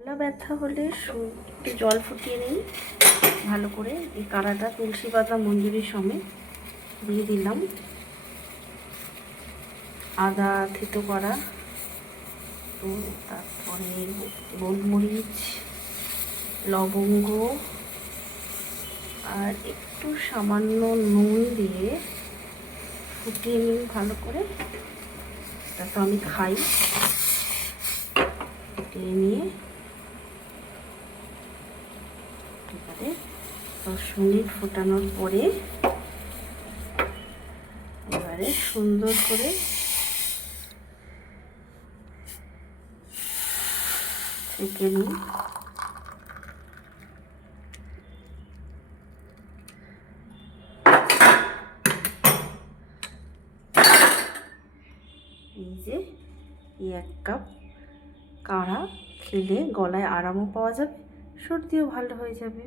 গলা ব্যথা হলে একটু জল ফুটিয়ে নিই ভালো করে। এই কাড়াটা তুলসী পাতা মঞ্জুরি সমেত দিয়ে দিলাম। আদা থেতো করা, তো তারপরে গোলমরিচ, লবঙ্গ আর একটু সামান্য নুন দিয়ে ফুটিয়ে নিই ভালো করে। এটা তো আমি খাই। ফুটিয়ে নিয়ে এবারে 10 মিনিট ফোটানোর পরে এবারে সুন্দর করে ছেঁকে নিই। এই যে এই 1 কাপ কাঢ়া খেলে গলায় আরামও পাওয়া যাবে, সর্দিও ভালো হয়ে যাবে।